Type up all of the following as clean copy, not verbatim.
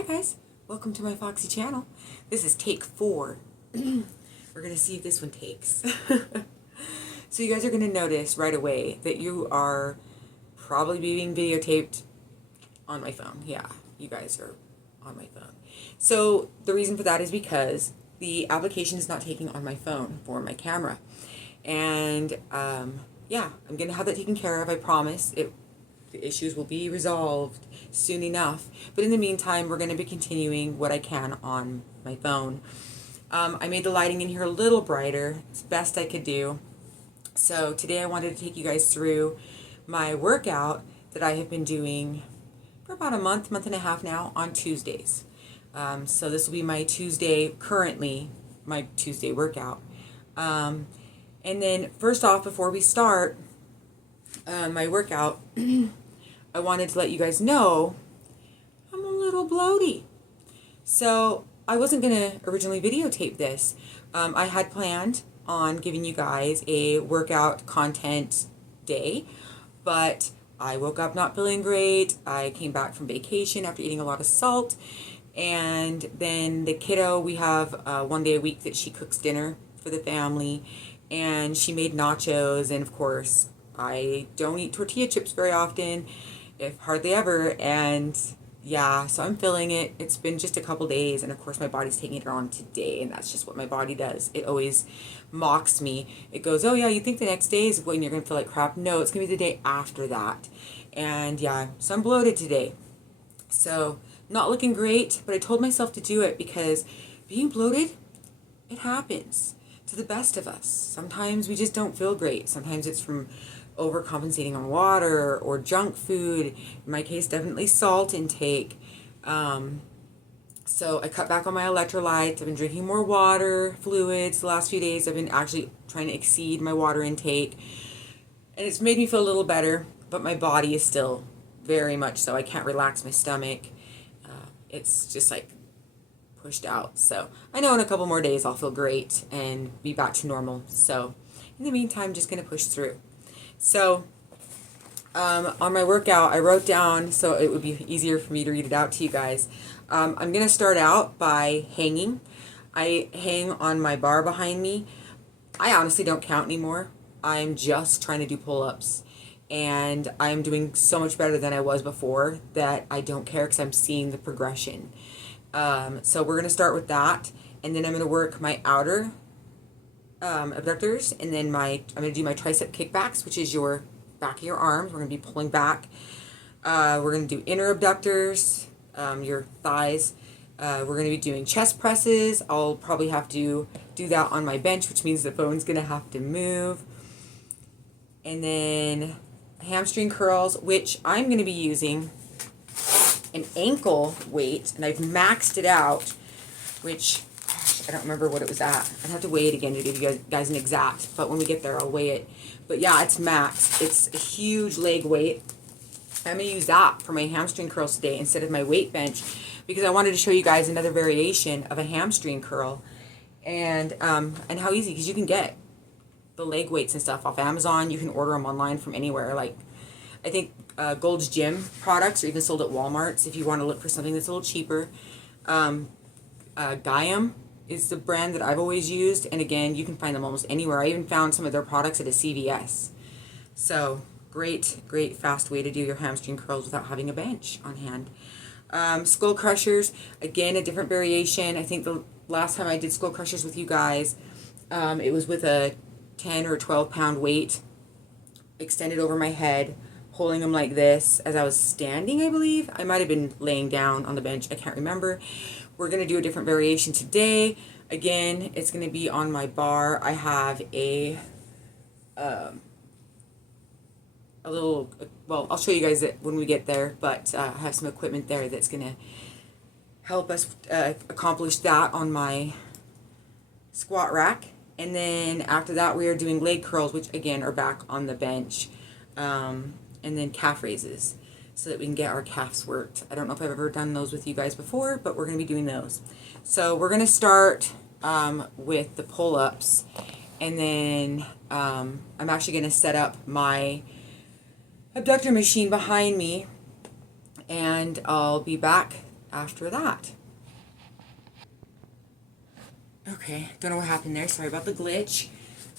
Hi guys, welcome to my Foxy channel. This is take 4. We're going to see if this one takes. So you guys are going to notice right away that you are probably being videotaped on my phone. Yeah, you guys are on my phone. So the reason for that is because the application is not taking on my phone for my camera. And yeah, I'm going to have that taken care of, I promise. The issues will be resolved soon enough. But in the meantime, we're going to be continuing what I can on my phone. I made the lighting in here a little brighter. It's the best I could do. So today I wanted to take you guys through my workout that I have been doing for about a month and a half now on Tuesdays. So this will be my Tuesday, currently my Tuesday workout. And then first off, before we start my workout, I wanted to let you guys know I'm a little bloaty. So I wasn't going to originally videotape this. I had planned on giving you guys a workout content day, but I woke up not feeling great. I came back from vacation after eating a lot of salt, and then the kiddo, we have one day a week that she cooks dinner for the family, and she made nachos, and of course I don't eat tortilla chips very often, if hardly ever, and yeah, so I'm feeling it. It's been just a couple days, and of course my body's taking it on today, and that's just what my body does. It always mocks me. It goes, oh yeah, you think the next day is when you're going to feel like crap. No, it's going to be the day after that. And yeah, so I'm bloated today. So not looking great, but I told myself to do it because being bloated, it happens to the best of us. Sometimes we just don't feel great. Sometimes it's from overcompensating on water or junk food. In my case, definitely salt intake. So I cut back on my electrolytes. I've been drinking more water, fluids. The last few days I've been actually trying to exceed my water intake. And it's made me feel a little better, but my body is still very much so. I can't relax my stomach. It's just like pushed out. So I know in a couple more days I'll feel great and be back to normal. So in the meantime, just going to push through. So on my workout, I wrote down so it would be easier for me to read it out to you guys. I'm going to start out by hanging. I hang on my bar behind me. I honestly don't count anymore. I'm just trying to do pull-ups. And I'm doing so much better than I was before that I don't care because I'm seeing the progression. So we're going to start with that. And then I'm going to work my outer abductors. And then I'm going to do my tricep kickbacks, which is your back of your arms. We're going to be pulling back. We're going to do inner abductors, your thighs. We're going to be doing chest presses. I'll probably have to do that on my bench, which means the phone's going to have to move. And then hamstring curls, which I'm going to be using an ankle weight, and I've maxed it out, which gosh, I don't remember what it was at. I'd have to weigh it again to give you guys an exact, but when we get there I'll weigh it. But yeah, it's maxed. It's a huge leg weight. I'm going to use that for my hamstring curls today instead of my weight bench, because I wanted to show you guys another variation of a hamstring curl, and how easy, because you can get the leg weights and stuff off Amazon. You can order them online from anywhere. Like I think Gold's Gym products are even sold at Walmart's if you want to look for something that's a little cheaper. Gaiam is the brand that I've always used, and again, you can find them almost anywhere. I even found some of their products at a CVS. So great fast way to do your hamstring curls without having a bench on hand. Skull crushers, again, a different variation. I think the last time I did skull crushers with you guys, it was with a 10 or 12 pound weight extended over my head, holding them like this as I was standing, I believe. I might have been laying down on the bench. I can't remember. We're going to do a different variation today. Again, it's going to be on my bar. I have a little, well, I'll show you guys it when we get there, but I have some equipment there that's going to help us accomplish that on my squat rack. And then after that, we are doing leg curls, which again are back on the bench. And then calf raises so that we can get our calves worked. I don't know if I've ever done those with you guys before, but we're going to be doing those. So we're going to start with the pull-ups. And then I'm actually going to set up my abductor machine behind me. And I'll be back after that. Okay, don't know what happened there. Sorry about the glitch.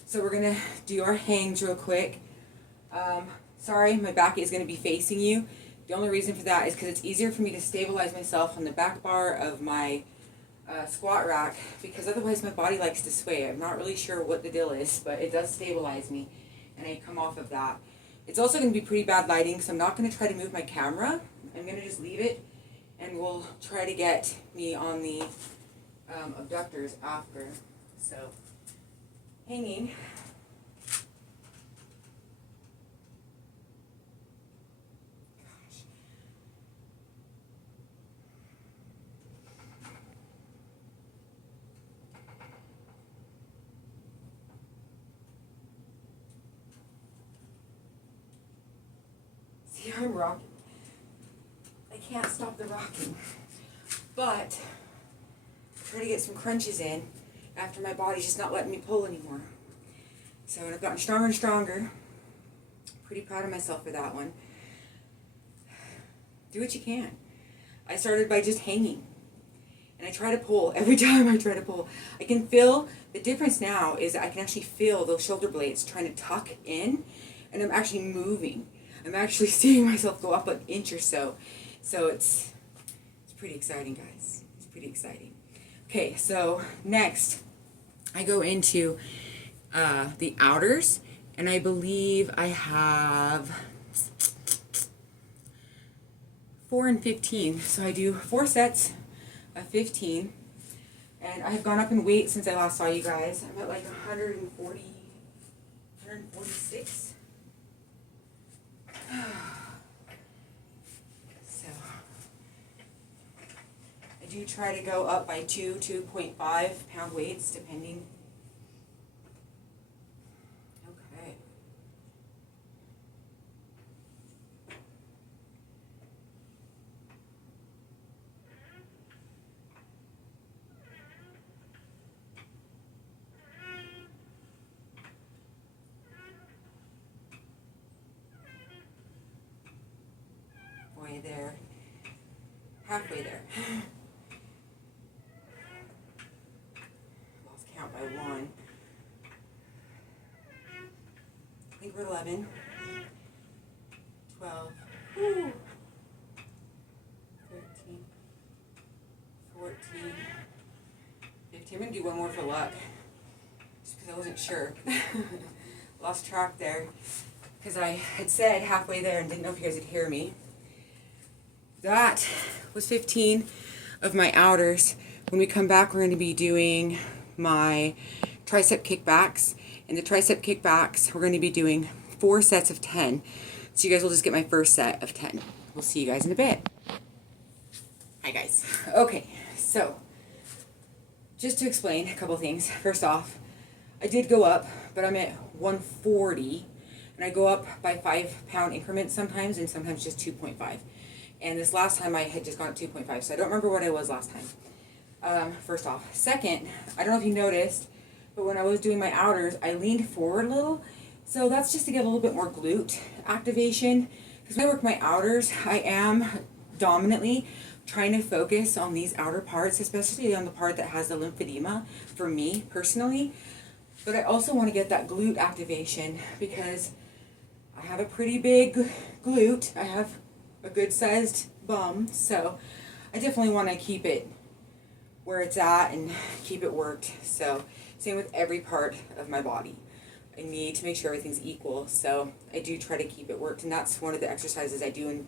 So we're gonna do our hangs real quick. Sorry, my back is gonna be facing you. The only reason for that is because it's easier for me to stabilize myself on the back bar of my squat rack, because otherwise my body likes to sway. I'm not really sure what the deal is, but it does stabilize me, and I come off of that. It's also going to be pretty bad lighting, so I'm not going to try to move my camera. I'm going to just leave it, and we'll try to get me on the abductors after. So, hanging. See, I'm rocking. I can't stop the rocking. But try to get some crunches in after my body's just not letting me pull anymore. So I've gotten stronger and stronger. Pretty proud of myself for that one. Do what you can. I started by just hanging. And I try to pull. Every time I try to pull, I can feel the difference now is I can actually feel those shoulder blades trying to tuck in, and I'm actually moving. I'm actually seeing myself go up an inch or so. So it's pretty exciting, guys. It's pretty exciting. Okay, so next I go into the outers, and I believe I have 4 and 15. So I do 4 sets of 15, and I have gone up in weight since I last saw you guys. I'm at like 146. So I do try to go up by 2.5 pound weights depending. Okay. Boy, there. Halfway there. Lost count by 1. I think we're 11, 12, 13, 14, 15. I'm going to do one more for luck, just because I wasn't sure. Lost track there, because I had said halfway there and didn't know if you guys would hear me. That was 15 of my outers. When we come back, we're going to be doing my tricep kickbacks. And the tricep kickbacks, we're going to be doing 4 sets of 10. So you guys will just get my first set of 10. We'll see you guys in a bit. Hi guys. Okay, so just to explain a couple things. First off, I did go up, but I'm at 140. And I go up by 5 pound increments sometimes, and sometimes just 2.5. And this last time I had just gone up 2.5, so I don't remember what I was last time. First off. Second, I don't know if you noticed, but when I was doing my outers, I leaned forward a little. So that's just to get a little bit more glute activation. Because when I work my outers, I am dominantly trying to focus on these outer parts, especially on the part that has the lymphedema, for me personally. But I also want to get that glute activation because I have a pretty big glute. I have a good sized bum, so I definitely want to keep it where it's at and keep it worked. So same with every part of my body. I need to make sure everything's equal, so I do try to keep it worked, and that's one of the exercises I do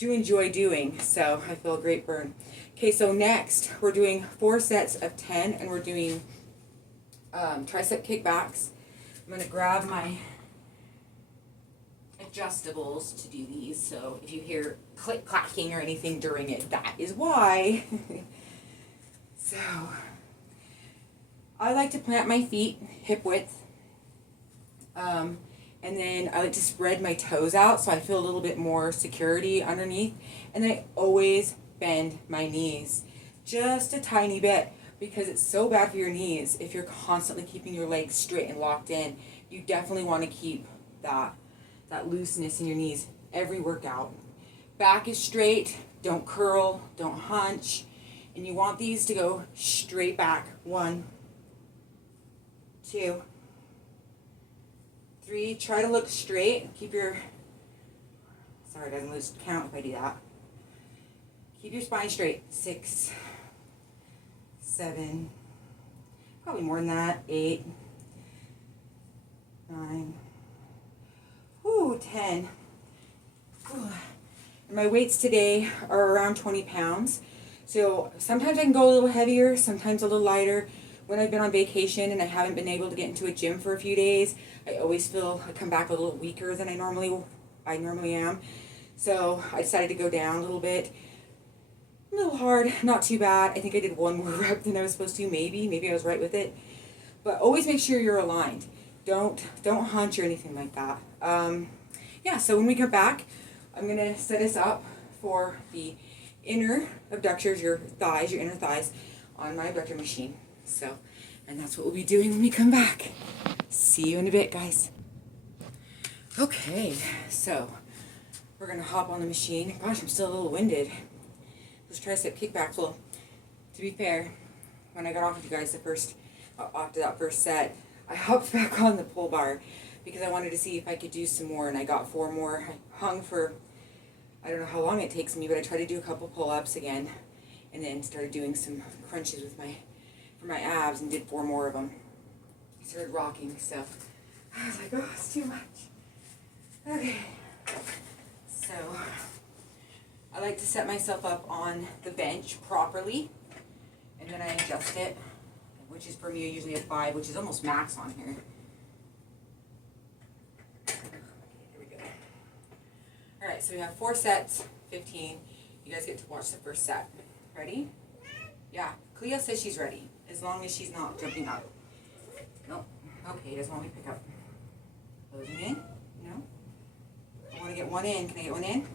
enjoy doing, so I feel a great burn. Okay, so next we're doing 4 sets of 10, and we're doing tricep kickbacks. I'm going to grab my adjustables to do these, so if you hear click clacking or anything during it, that is why. So I like to plant my feet hip width, and then I like to spread my toes out so I feel a little bit more security underneath, and then I always bend my knees just a tiny bit, because it's so bad for your knees if you're constantly keeping your legs straight and locked in. You definitely want to keep that looseness in your knees every workout. Back is straight, Don't curl, don't hunch. And you want these to go straight back. 1, 2, 3. Try to look straight. Keep your, sorry, it doesn't lose count if I do that. Keep your spine straight. 6, 7, probably more than that. 8, 9, 10. And my weights today are around 20 pounds. So sometimes I can go a little heavier, sometimes a little lighter. When I've been on vacation and I haven't been able to get into a gym for a few days, I always feel I come back a little weaker than I normally am. So I decided to go down a little bit. A little hard, not too bad. I think I did 1 more rep than I was supposed to, maybe I was right with it. But always make sure you're aligned. Don't hunch or anything like that. Yeah, so when we come back, I'm going to set us up for the inner abductors, your inner thighs, on my abductor machine. So, and that's what we'll be doing when we come back. See you in a bit, guys. Okay, so we're going to hop on the machine. Gosh, I'm still a little winded. Those tricep kickbacks. Well, to be fair, when I got off with you guys after that first set, I hopped back on the pull bar because I wanted to see if I could do some more, and I got 4 more. I hung for, I don't know how long it takes me, but I tried to do a couple pull-ups again, and then started doing some crunches for my abs, and did 4 more of them. I started rocking, so I was like, oh, it's too much. Okay, so I like to set myself up on the bench properly, and then I adjust it, which is for me usually a 5, which is almost max on here. Alright, so we have 4 sets, 15. You guys get to watch the first set. Ready? Yeah, Cleo says she's ready, as long as she's not jumping up. No. Okay, doesn't want me to pick up. Closing in? No? I want to get 1 in. Can I get 1 in?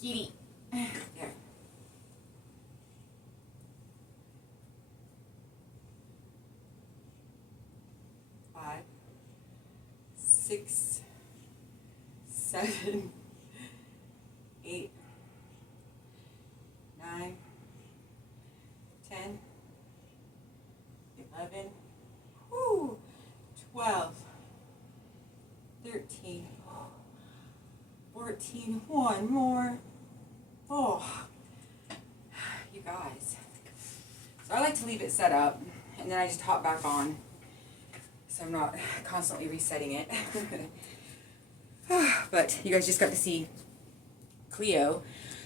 Kitty. There. Five, 6, 7, 8, 9, 10, 11, 12, 13, 14, 1 more. Oh, you guys. So I like to leave it set up, and then I just hop back on, so I'm not constantly resetting it. But you guys just got to see Cleo.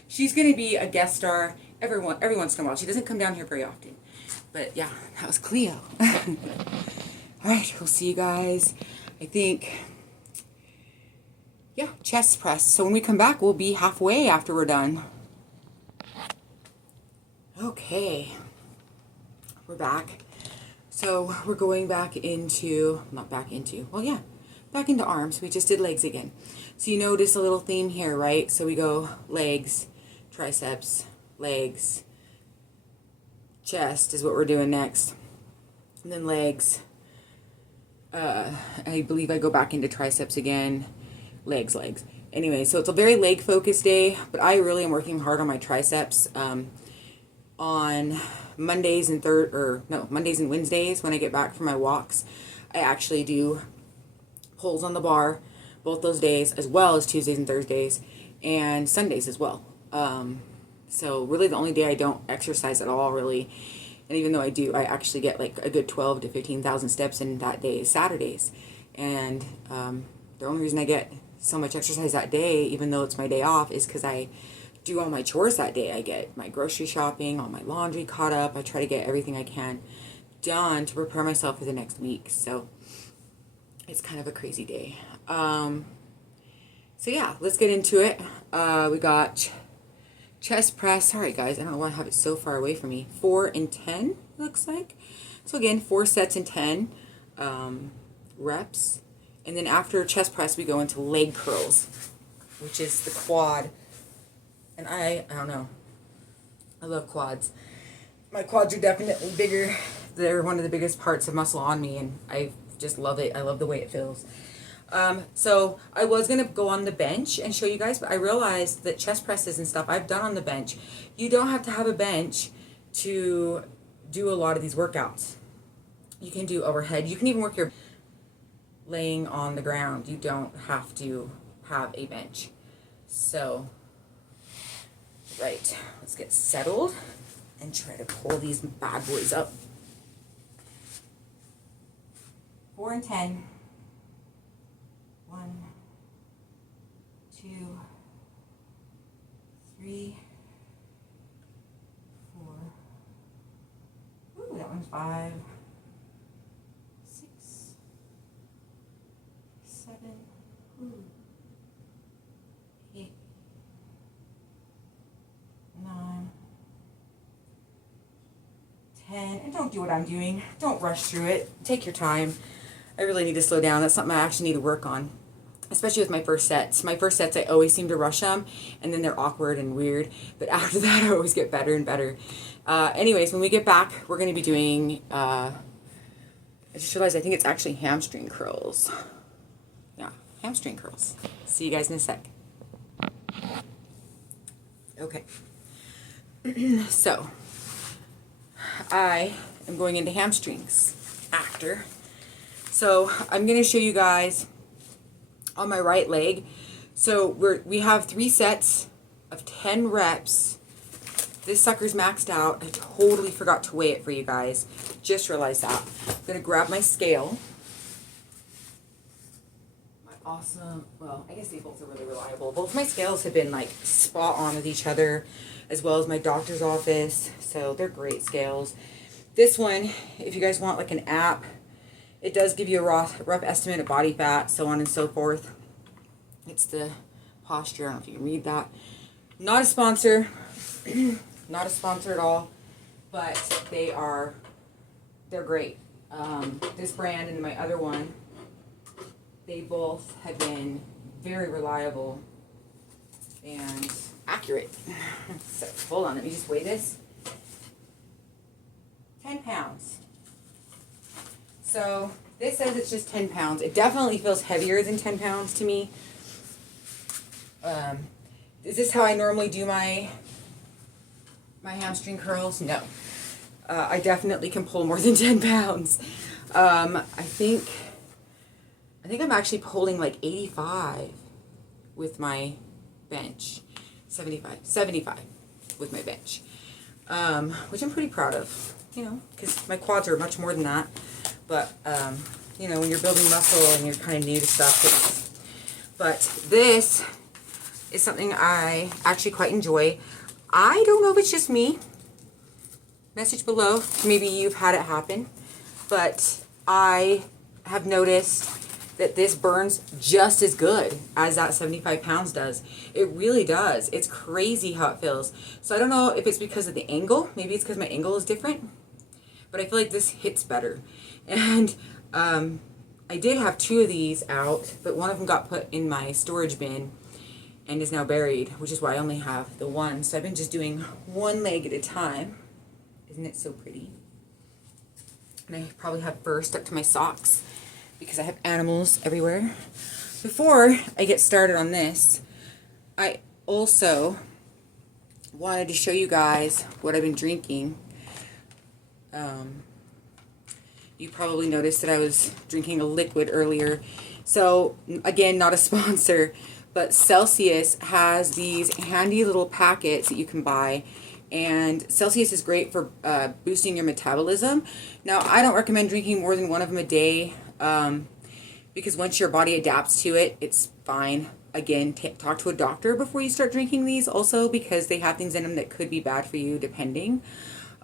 She's going to be a guest star every once in a while. She doesn't come down here very often. But yeah, that was Cleo. Alright, we'll see you guys. I think, yeah, chest press. So when we come back, we'll be halfway after we're done. Okay, we're back. So we're going back into, back into arms. We just did legs again. So you notice a little theme here, right? So we go legs, triceps, legs, chest is what we're doing next. And then legs. I believe I go back into triceps again, legs. Anyway, so it's a very leg focused day, but I really am working hard on my triceps. On Mondays and Wednesdays when I get back from my walks, I actually do pulls on the bar both those days, as well as Tuesdays and Thursdays, and Sundays as well. So really the only day I don't exercise at all, really, and even though I do, I actually get like a good 12 to 15,000 steps in that day is Saturdays. And the only reason I get so much exercise that day, even though it's my day off, is because I do all my chores that day. I get my grocery shopping, all my laundry caught up. I try to get everything I can done to prepare myself for the next week. So it's kind of a crazy day. So yeah, let's get into it. We got chest press. Sorry guys, I don't know why I have it so far away from me. 4 and 10 looks like. So again, 4 sets and 10 reps. And then after chest press, we go into leg curls, which is the quad. And I don't know. I love quads. My quads are definitely bigger. They're one of the biggest parts of muscle on me, and I just love it. I love the way it feels. So I was going to go on the bench and show you guys, but I realized that chest presses and stuff I've done on the bench. You don't have to have a bench to do a lot of these workouts. You can do overhead. You can even work your laying on the ground. You don't have to have a bench. So, right, let's get settled and try to pull these bad boys up. 4 and 10. 1, 2, 3, 4. Ooh, that one's 5, 6, 7, 8, 9, 10. And don't do what I'm doing. Don't rush through it. Take your time. I really need to slow down. That's something I actually need to work on, especially with my first sets. My first sets, I always seem to rush them, and then they're awkward and weird. But after that, I always get better and better. Anyways, when we get back, we're going to be doing, I just realized I think it's actually hamstring curls. Yeah, hamstring curls. See you guys in a sec. Okay. So, I am going into hamstrings after. So I'm going to show you guys on my right leg. So we have 3 sets of 10 reps. This sucker's maxed out. I totally forgot to weigh it for you guys. Just realized that. I'm going to grab my scale. My awesome, well, I guess they both are really reliable. Both my scales have been like spot on with each other, as well as my doctor's office. So they're great scales. This one, if you guys want like an app, it does give you a rough estimate of body fat, so on and so forth. It's the posture. I don't know if you can read that. Not a sponsor. Not a sponsor at all. But they're great. This brand and my other one, they both have been very reliable and accurate. So, hold on. Let me just weigh this. 10 pounds. So this says it's just 10 pounds. It definitely feels heavier than 10 pounds to me. Is this how I normally do my hamstring curls? No. I definitely can pull more than 10 pounds. I think I'm actually pulling like 85 with my bench. 75 with my bench. Which I'm pretty proud of, you know, because my quads are much more than that. But, you know, when you're building muscle and you're kind of new to stuff. But this is something I actually quite enjoy. I don't know if it's just me. Message below. Maybe you've had it happen. But I have noticed that this burns just as good as that 75 pounds does. It really does. It's crazy how it feels. So I don't know if it's because of the angle. Maybe it's because my angle is different. But I feel like this hits better. And I did have 2 of these out, but one of them got put in my storage bin and is now buried, which is why I only have the one. So I've been just doing one leg at a time. Isn't it so pretty? And I probably have fur stuck to my socks because I have animals everywhere. Before I get started on this, I also wanted to show you guys what I've been drinking. You probably noticed that I was drinking a liquid earlier. So, again, not a sponsor, but Celsius has these handy little packets that you can buy. And Celsius is great for boosting your metabolism. Now, I don't recommend drinking more than one of them a day because once your body adapts to it, it's fine. Again, talk to a doctor before you start drinking these also because they have things in them that could be bad for you depending.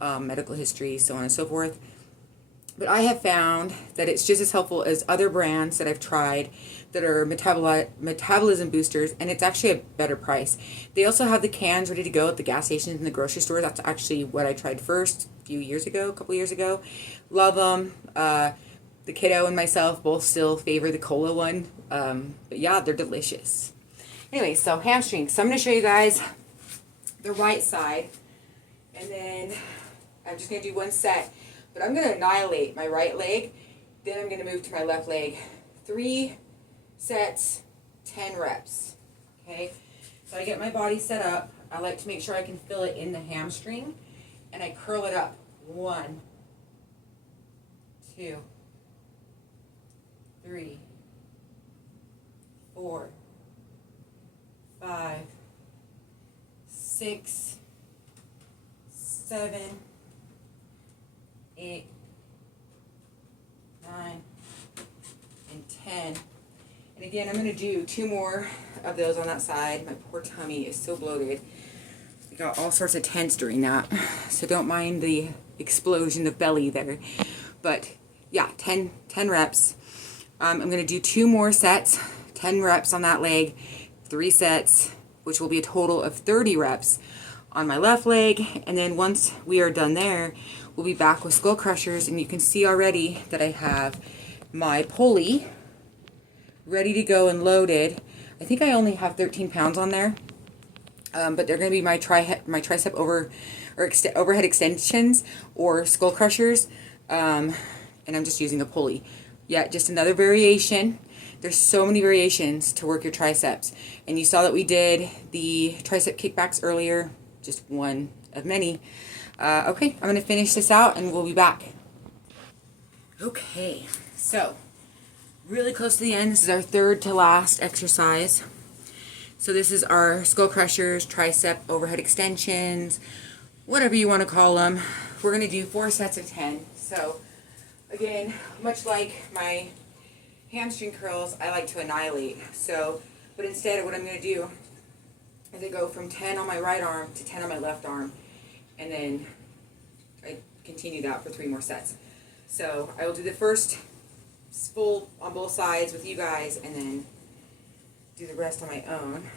Medical history, so on and so forth. But I have found that it's just as helpful as other brands that I've tried that are metabolism boosters, and it's actually a better price. They also have the cans ready to go at the gas stations and the grocery store. That's actually what I tried first a couple years ago. Love them. The kiddo and myself both still favor the cola one. But yeah, they're delicious. Anyway, so hamstrings. So I'm going to show you guys the right side, and then I'm just going to do one set. But I'm going to annihilate my right leg Then I'm going to move to my left leg. 3 sets, 10 reps. Okay, so I get my body set up. I like to make sure I can feel it in the hamstring, and I curl it up. 1, 2, 3, 4, 5, 6, 7, 8, 9, and 10. And again, I'm going to do 2 more of those on that side. My poor tummy is so bloated. I got all sorts of tense during that, so don't mind the explosion of belly there. But yeah, 10 reps. I'm going to do 2 more sets, 10 reps on that leg, 3 sets, which will be a total of 30 reps on my left leg. And then once we are done there, we'll be back with skull crushers. And you can see already that I have my pulley ready to go and loaded. I think I only have 13 pounds on there. But they're going to be my tricep overhead extensions or skull crushers. And I'm just using a pulley. Yeah, just another variation. There's so many variations to work your triceps. And you saw that we did the tricep kickbacks earlier, just one of many. Okay, I'm going to finish this out and we'll be back. Okay, so really close to the end. This is our third to last exercise. So this is our skull crushers, tricep overhead extensions, whatever you want to call them. We're going to do 4 sets of 10. So again, much like my hamstring curls, I like to annihilate. So, but instead what I'm going to do is I go from 10 on my right arm to 10 on my left arm. And then I continue that for 3 more sets. So I will do the first full on both sides with you guys and then do the rest on my own.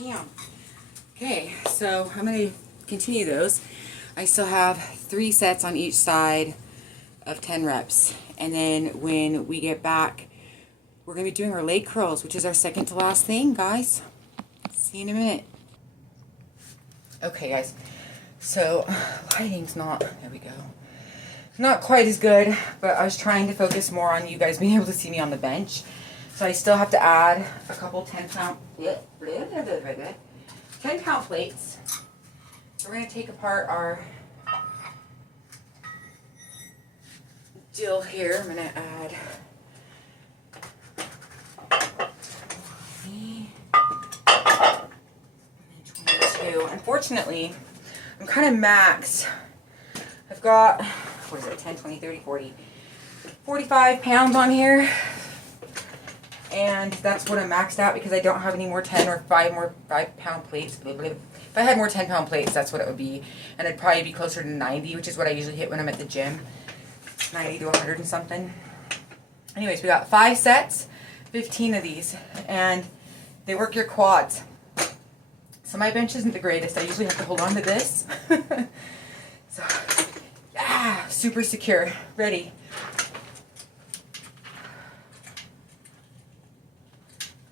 Yeah. Okay, so I'm going to continue those. I still have 3 sets on each side of 10 reps. And then when we get back, we're going to be doing our leg curls, which is our second to last thing, guys. See you in a minute. Okay, guys. So, lighting's not, there we go. Not quite as good, but I was trying to focus more on you guys being able to see me on the bench. So I still have to add a couple 10-pound 10-pound plates. So we're going to take apart our deal here. I'm going to add 22. Unfortunately, I'm kind of maxed. I've got, what is it, 10, 20, 30, 40, 45 pounds on here. And that's what I'm maxed out because I don't have any more 10 or 5-pound plates. If I had more 10-pound plates, that's what it would be. And I'd probably be closer to 90, which is what I usually hit when I'm at the gym. 90 to 100 and something. Anyways, we got 5 sets, 15 of these. And they work your quads. So my bench isn't the greatest. I usually have to hold on to this. So, yeah, super secure. Ready.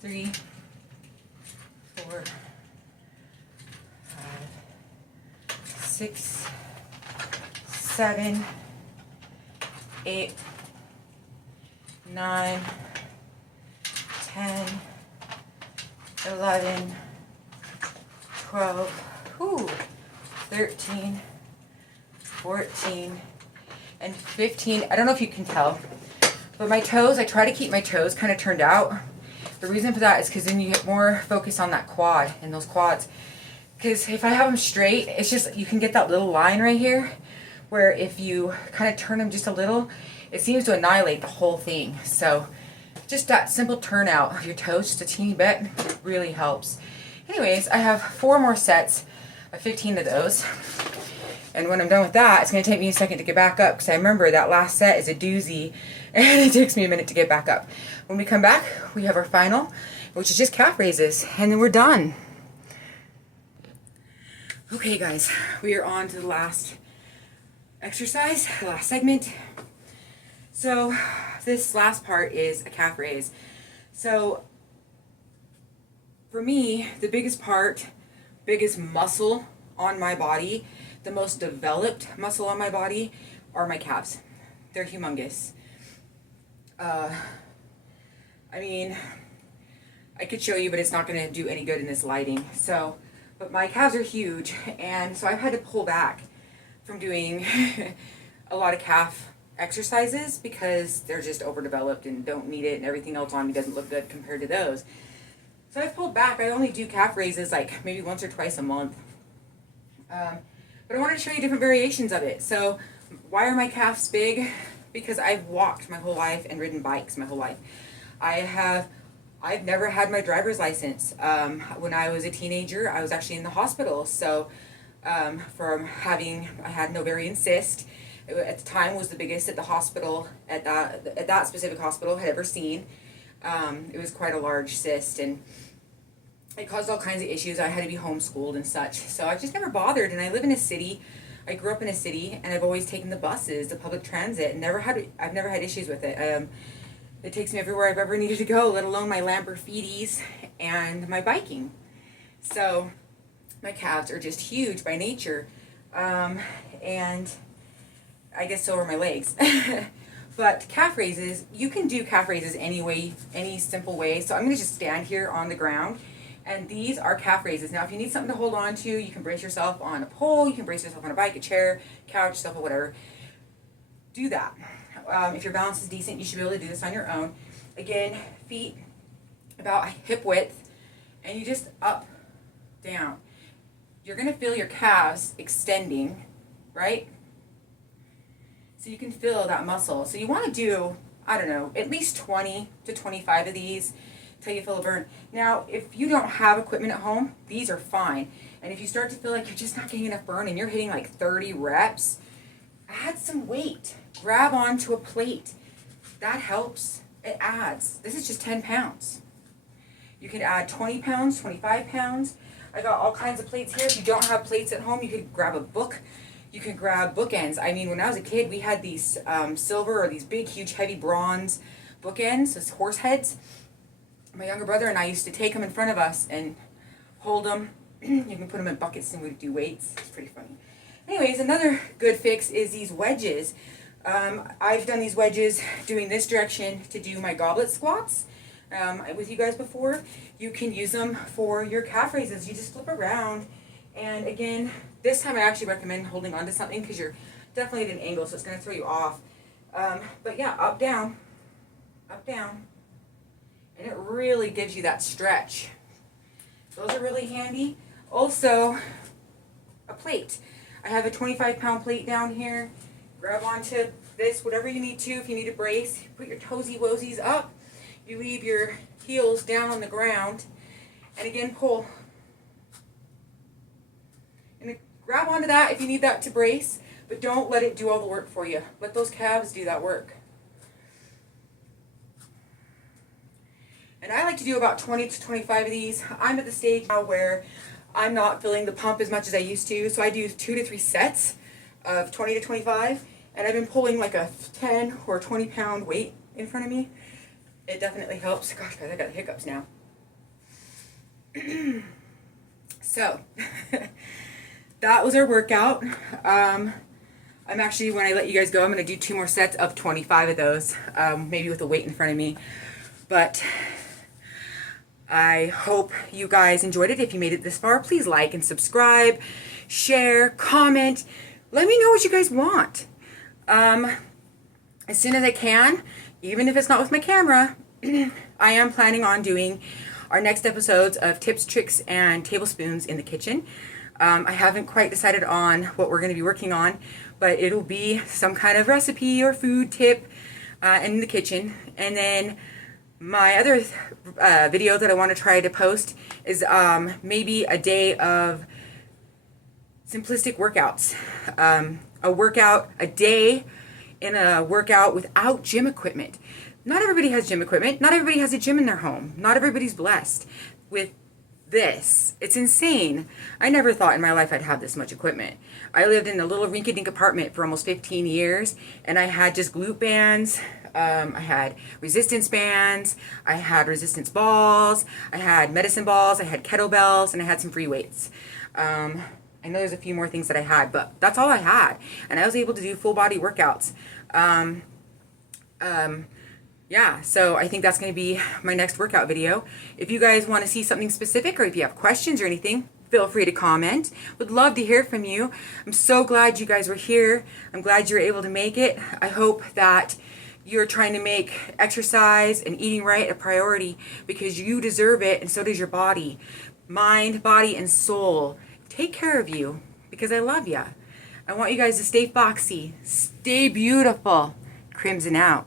3, 4, 5, 6, 7, 8, 9, 10, 11, 12, 13, 14, and 15. I don't know if you can tell, but my toes, I try to keep my toes kind of turned out. The reason for that is because then you get more focus on that quad and those quads. Because if I have them straight, it's just, you can get that little line right here where if you kind of turn them just a little, it seems to annihilate the whole thing. So just that simple turnout of your toes, just a teeny bit, really helps. Anyways, I have 4 more sets of 15 of those. And when I'm done with that, it's going to take me a second to get back up, because I remember that last set is a doozy, and it takes me a minute to get back up. When we come back, we have our final, which is just calf raises, and then we're done. Okay guys, we are on to the last exercise, the last segment. So this last part is a calf raise. So for me, the biggest part, biggest muscle on my body, the most developed muscle on my body are my calves. They're humongous. I mean, I could show you, but it's not going to do any good in this lighting. So, but my calves are huge, and so I've had to pull back from doing a lot of calf exercises because they're just overdeveloped and don't need it, and everything else on me doesn't look good compared to those. So I've pulled back. I only do calf raises like maybe once or twice a month. But I wanted to show you different variations of it. So why are my calves big? Because I've walked my whole life and ridden bikes my whole life. I've never had my driver's license. When I was a teenager, I was actually in the hospital. So I had an ovarian cyst. It, at the time, was the biggest at the hospital, at that specific hospital had ever seen. It was quite a large cyst, and it caused all kinds of issues. I had to be homeschooled and such. So I just never bothered, and I live in a city. I grew up in a city, and I've always taken the buses, the public transit, and I've never had issues with it. It takes me everywhere I've ever needed to go, let alone my Lamborghinis and my biking. So my calves are just huge by nature, and I guess so are my legs. But calf raises, you can do calf raises any simple way. So I'm going to just stand here on the ground, and these are calf raises. Now, if you need something to hold on to, you can brace yourself on a pole, you can brace yourself on a bike, a chair, couch, sofa, whatever. Do that. If your balance is decent, you should be able to do this on your own. Again, feet about hip width, and you just up, down. You're going to feel your calves extending, right? So you can feel that muscle. So you want to do, I don't know, at least 20 to 25 of these till you feel a burn. Now, if you don't have equipment at home, these are fine. And if you start to feel like you're just not getting enough burn and you're hitting like 30 reps, add some weight. Grab onto a plate. That helps. It adds. This is just 10 pounds. You could add 20 pounds, 25 pounds. I got all kinds of plates here. If you don't have plates at home, you could grab a book. You can grab bookends. I mean, when I was a kid, we had these silver or these big, huge, heavy bronze bookends, those horse heads. My younger brother and I used to take them in front of us and hold them. You can put them in buckets and we'd do weights. It's pretty funny. Anyways, another good fix is these wedges. I've done these wedges doing this direction to do my goblet squats with you guys before. You can use them for your calf raises. You just flip around. And again, this time I actually recommend holding on to something because you're definitely at an angle, so it's going to throw you off. But yeah, up, down, and it really gives you that stretch. Those are really handy. Also, a plate. I have a 25-pound plate down here. Grab onto this, whatever you need to. If you need a brace, put your toesy-woesies up. You leave your heels down on the ground. And again, pull. And grab onto that if you need that to brace, but don't let it do all the work for you. Let those calves do that work. And I like to do about 20 to 25 of these. I'm at the stage now where I'm not feeling the pump as much as I used to, so I do 2 to 3 sets of 20 to 25, and I've been pulling like a 10 or 20 pound weight in front of me. It definitely helps. Gosh, guys, I got the hiccups now. So, that was our workout. I'm actually, when I let you guys go, I'm going to do 2 more sets of 25 of those, maybe with a weight in front of me. But I hope you guys enjoyed it. If you made it this far, please like and subscribe, share, comment. Let me know what you guys want. As soon as I can, even if it's not with my camera, I am planning on doing our next episodes of tips, tricks, and tablespoons in the kitchen. I haven't quite decided on what we're going to be working on, but it'll be some kind of recipe or food tip in the kitchen. And then my other video that I want to try to post is maybe a day of simplistic workouts. A day in a workout without gym equipment. Not everybody has gym equipment. Not everybody has a gym in their home. Not everybody's blessed with this. It's insane. I never thought in my life I'd have this much equipment. I lived in a little rinky-dink apartment for almost 15 years, and I had just glute bands. I had resistance bands. I had resistance balls. I had medicine balls. I had kettlebells, and I had some free weights. I know there's a few more things that I had, but that's all I had. And I was able to do full body workouts. Yeah, so I think that's going to be my next workout video. If you guys want to see something specific, or if you have questions or anything, feel free to comment. Would love to hear from you. I'm so glad you guys were here. I'm glad you were able to make it. I hope that you're trying to make exercise and eating right a priority, because you deserve it, and so does your body. Mind, body, and soul. Take care of you, because I love ya. I want you guys to stay foxy, stay beautiful. Crimson out.